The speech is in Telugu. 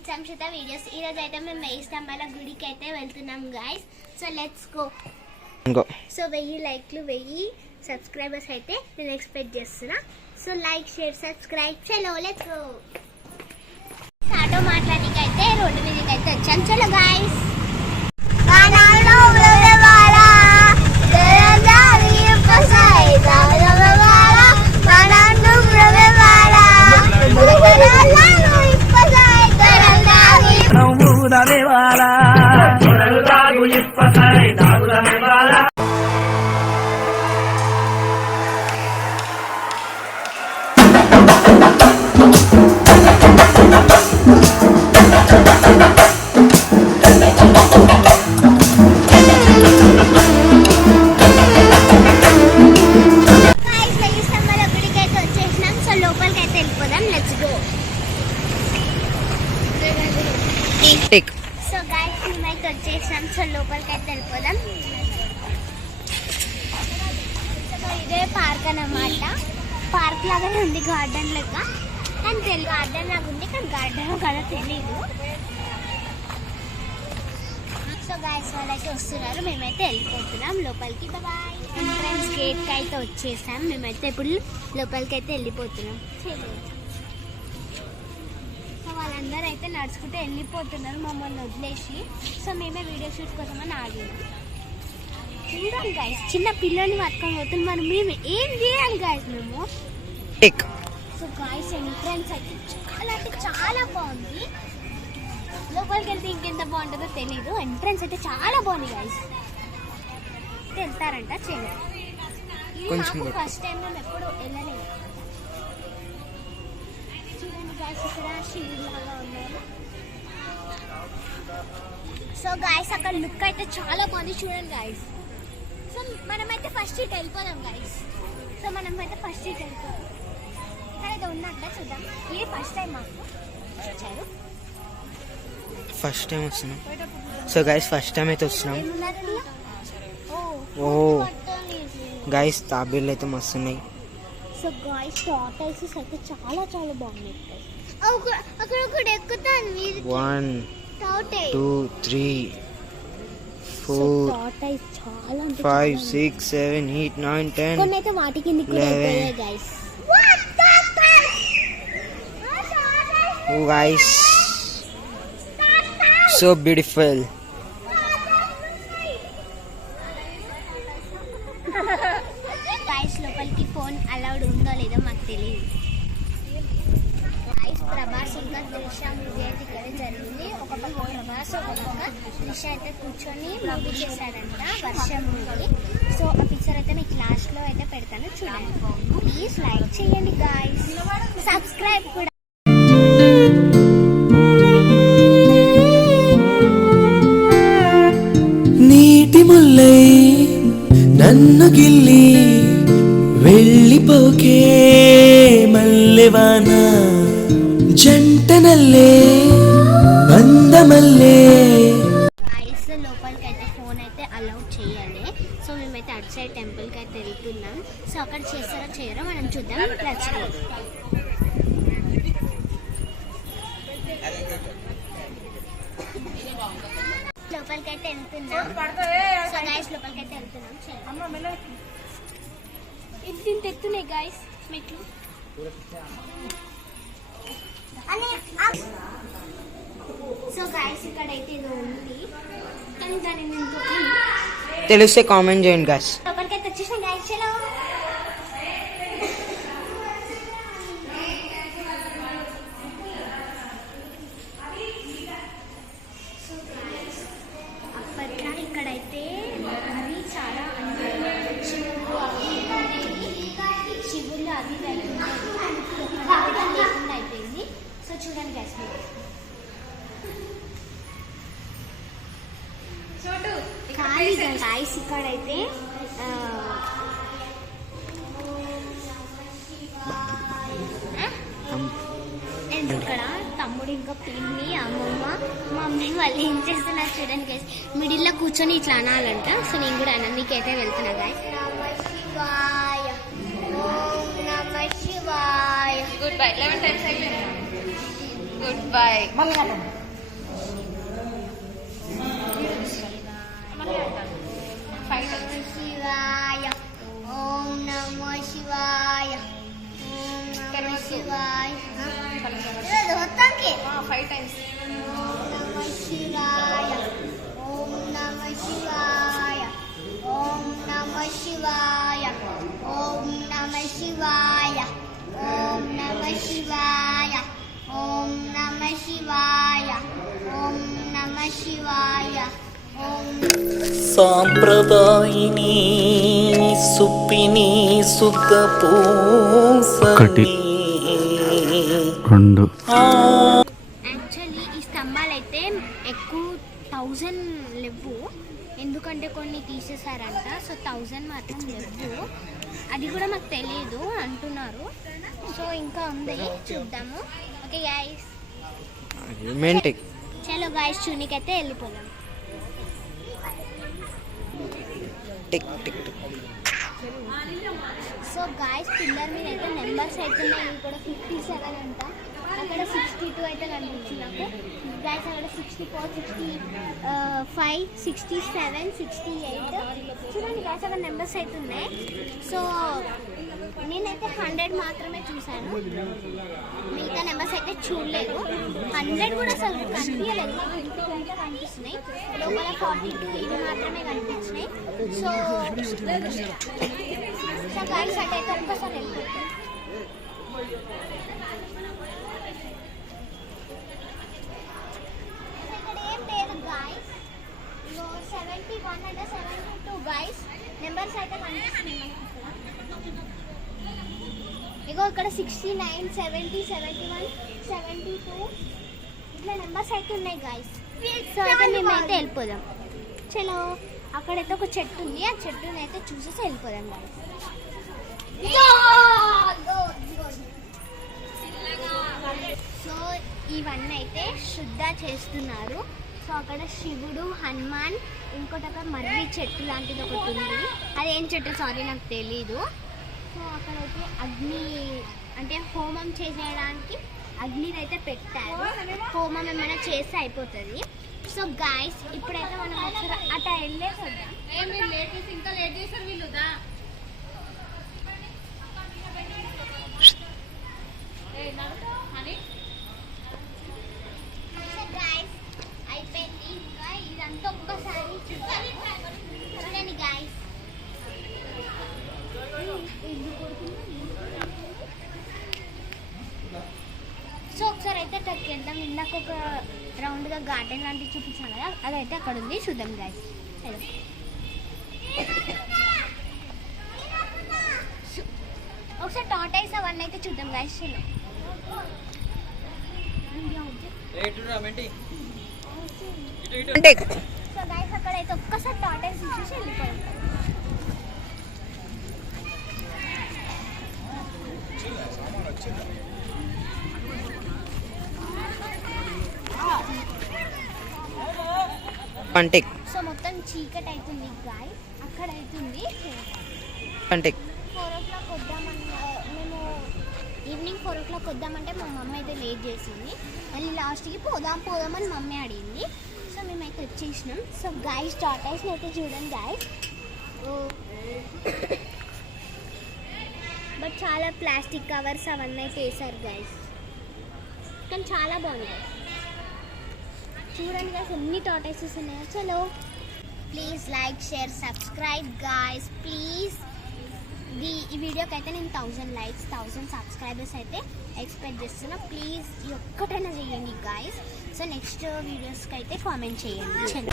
It's సంక్షిత videos. ఈ రోజు అయితే మేము 1000 స్తంభాల గుడికి అయితే వెళ్తున్నాం guys. So let's go. So 1000 లైక్లు 1000 సబ్స్క్రైబర్స్ అయితే నేను ఎక్స్పెక్ట్ చేస్తున్నా. So like share subscribe. చలో లెట్స్ గో. ఆటో మాట్లాడడానికి అయితే రోడ్డు మీదకి అయితే వచ్చాం. చలో గైస్. సో గైస్ మేమైతే వచ్చేసాం. సో లోపలికి అయితే వెళ్ళిపోదాం. ఇదే పార్క్ అన్నమాట. పార్క్ లాగానే ఉంది, గార్డెన్ లెక్క. కానీ తెలుగు గార్డెన్ లాగా ఉంది, కానీ గార్డెన్ కదా తెలీదు. సో గైస్ వాళ్ళైతే వస్తున్నారు, మేమైతే వెళ్ళిపోతున్నాం లోపలికి. బాయ్. ఎంట్రన్స్ గేట్కి అయితే వచ్చేసాం. మేమైతే ఇప్పుడు లోపలికి అయితే వెళ్ళిపోతున్నాం. వాళ్ళందరూ అయితే నడుచుకుంటూ వెళ్ళిపోతున్నారు మమ్మల్ని వదిలేసి. సో మేమే వీడియో షూట్ కోసమని ఆగినాం. చూడండి గైస్, చిన్న పిల్లల్ని పట్టుకొని పోతుంది. మరి మేము ఏం చేయాలి గైస్ మేము? సో గైస్ ఎంట్రన్స్ అయితే చాలా అంటే చాలా బాగుంది. లోపలికి వెళ్తే ఇంకెంత బాగుంటుందో తెలీదు. ఎంట్రన్స్ అయితే చాలా బాగుంది గైస్. వెళ్తారంట చేయాలి. ఫస్ట్ టైం మేము ఎప్పుడు వెళ్ళలేదు. ఇక్కడ శివులాగా ఉన్నారు. సో గాయస్ అక్కడ లుక్ అయితే చాలా బాగుంది, చూడండి గాయస్. సో మనమైతే ఫస్ట్ ఇట్ వెళ్ళిపోదాం గాయస్. సో మనమైతే ఫస్ట్ ఇట్ వెళ్ళిపోదాం. ఇక్కడ ఉన్నట్ట చూద్దాం. ఇది ఫస్ట్ టైం మాకు వచ్చారు. ఫస్ట్ టైం వస్తున్నాం. సో గాయస్ ఫస్ట్ టైం అయితే వస్తున్నాం. ఓ గాయస్ తాబేళ్ళు అయితే మస్తు ఉన్నాయి. సో గాయస్ టార్టాయిసెస్ అయితే చాలా చాలా బాగున్నాయి. అక్కడ ఒకటి ఎక్కుతాను. 1 2 3 4 5 6 7 8 9 10 కొన్ని అయితే వాటి కిందకి వెళ్ళిపోయాయి గైస్. ఓ గైస్ సో బ్యూటిఫుల్. గైస్ లోపలికి ఫోన్ అలౌడ్ ఉందో లేదో మాకు తెలియదు. ప్రభాస్ ఇంకా త్రిష మూవీ అయితే ఇక్కడే జరిగింది. ఒక పక్క ప్రభాస్ ఒక పక్క త్రిష అయితే కూర్చొని మూవీ చేశాడంట, వర్షం మూవీ. సో ఆ పిక్చర్ అయితే మీకు లాస్ట్ లో అయితే పెడతాను, చూడండి. ప్లీజ్ లైక్ చేయండి గాయ్స్, సబ్స్క్రైబ్ కూడా. నీటి ముల్లై నన్ను గిల్లి వెళ్ళిపోకే మల్లెవాన జంటనల్లే బందమల్లే. గాయ్స్ లోపలికి అయితే ఫోన్ అయితే అలౌడ్ చేయాలి. సో మేమైతే అటు సైడ్ టెంపుల్కి అయితే వెళ్తున్నాం. సో అక్కడ చేస్తారో చేయరో మనం చూద్దాం. లోపలికి అయితే వెళ్తున్నాం. సో గాయ్స్ లోపలికి అయితే వెళ్తున్నాం. ఇది ఎత్తున్నాయి గాయ్స్ మెట్లు. సో గాయ్స్ ఇక్కడైతే ఏదో ఉంది, కానీ దాని తెలిస్తే కామెంట్ చేయండి గాయ్స్. లోపలికైతే వచ్చేసాం గాయ్స్. చలో. అప్పట్లో ఇక్కడైతే అవి చాలా శివుళ్ళు అవి లేకుండా అయిపోయింది. సో చూడండి గైస్, ఖాళీ గైస్. ఇక్కడైతే ఇక్కడ తమ్ముడు ఇంకా పిన్ని అమ్మమ్మ మమ్మీ వాళ్ళు ఏం చేస్తున్నారు చూడండి గైస్. మిడిల్లో కూర్చొని ఇట్లా అనాలంట. సో నేను కూడా అనందుకైతే వెళ్తున్నా guys. Goodbye. 11 times I good bye. శివాయ ఓం నమో శివాయ ఓం నమో శివాయ ఫైవ్ టైమ్స్. ఓం నమో శివాయ ఓం నమో శివాయ ఓం నమో శివాయ ఓం నమో శివాయ ఓం నమో శివాయ ఓం నమో శివాయ ఓం నమో శివాయ ఓం సాంప్రదాయిని సుప్పిని శుద్ధ ఒకటి, పూసని రెండు, యాక్చువల్లీ ఈ స్తంభాలు అయితే ఎక్కువ 1000 లేవు, ఎందుకంటే కొన్ని తీసేసారంట. సో 1000 మాత్రం లేవు, అది కూడా మాకు తెలియదు అంటున్నారు. సో ఇంకా ఉంది, చూద్దాము. ఓకే గైస్, మెంటిక్ చలో గైస్ చూనికైతే వెళ్ళిపోదాం. Tick tick tick. So guys pillar మీద అయితే నెంబర్స్ అయితే ఉన్నాయి, ఇక్కడ 57 అంట, అక్కడ 62 అయితే కనిపించింది నాకు గాయస్. అక్కడ 64, 65, 67, 68 చూడండి గాయస్, అక్కడ నెంబర్స్ అయితే ఉన్నాయి. సో నేనైతే 100 మాత్రమే చూశాను, మిగతా నెంబర్స్ అయితే చూడలేదు. 100 కూడా అసలు కనిపించలేదు, 52 అయితే కనిపిస్తున్నాయి, లోపల 42 ఇవి మాత్రమే కనిపించినాయి. సో గాయస్ అటైతే ఒక్కసారి వెళ్ళిపోతాం. ఇక్కడ ఏం లేదు గాయస్, 71 అంటే 72 గాయస్ నెంబర్స్ అయితే కనిపిస్తున్నాయి మనకి ఇక్కడ. ఇగో ఇక్కడ 69, 70, 71, 72 ఇట్లా నెంబర్స్ అయితే ఉన్నాయి గాయస్. సో అయితే మేమైతే వెళ్ళిపోదాం. చలో, అక్కడైతే ఒక చెట్టు ఉంది, ఆ చెట్టుని అయితే చూసేసి వెళ్ళిపోదాం గాయస్. సో ఇవన్నీ అయితే శుద్ధ చేస్తున్నారు. సో అక్కడ శివుడు, హనుమాన్, ఇంకోటి అక్కడ మర్రి చెట్టు లాంటిది ఒకటి ఉంది, అదేం చెట్టు సారీ నాకు తెలీదు. సో అక్కడైతే అగ్ని అంటే హోమం చేసేయడానికి అగ్నిని అయితే పెట్టారు, హోమం ఏమైనా చేస్తే అయిపోతుంది. సో గాయస్ ఇప్పుడైతే మనం ఒకసారి అట్లా వెళ్ళేసొద్దాం. ఇంకా లేట్ చేస్తారు వీళ్ళుదా. సో గాయస్ అయిపోయింది, ఇంకా ఇదంతా ఒక్కసారి చూడండి గాయస్. సో ఒకసారి అయితే అక్కడికి వెళ్దాం. ఇందాక ఒక రౌండ్గా గార్డెన్ లాంటివి చూపించాను కదా, అదైతే అక్కడ ఉంది, చూద్దాం గాయస్. ఒకసారి టాటాయిస్ అవన్నీ అయితే చూద్దాం గాయస్. చలో మెంటిక్. సో గైస్ అక్కడైతే ఒక్కసారి టాటాయిస్ చూసి వెళ్ళిపోయాం. పంటిక్ సో మొత్తం చీకటి అవుతుంది గాయస్, అక్కడ అవుతుంది. పంటిక్ 4 o'clock వద్దామన్న, మేము ఈవినింగ్ 4 o'clock వద్దామంటే మా మమ్మీ అయితే లేట్ చేసింది, మళ్ళీ లాస్ట్కి పోదామని మమ్మీ అడిగింది. సో మేమైతే వచ్చేసినాం. సో గాయస్ టాటాయిస్ని అయితే చూడండి గాయస్, బట్ చాలా ప్లాస్టిక్ కవర్స్ అవన్నీ అయితే వేసారు గాయస్, కానీ చాలా బాగుంది. చూడండి గాయస్ ఎన్ని టాటాయిసెస్ ఉన్నాయో. చలో please like, share, subscribe guys please. ఈ వీడియోకి అయితే నేను 1000 likes, 1000 subscribers అయితే ఎక్స్పెక్ట్ చేస్తున్నా. ప్లీజ్ ఈ ఒక్కటైనా చేయండి గాయస్. సో నెక్స్ట్ వీడియోస్కి అయితే కామెంట్ చేయండి. చలో.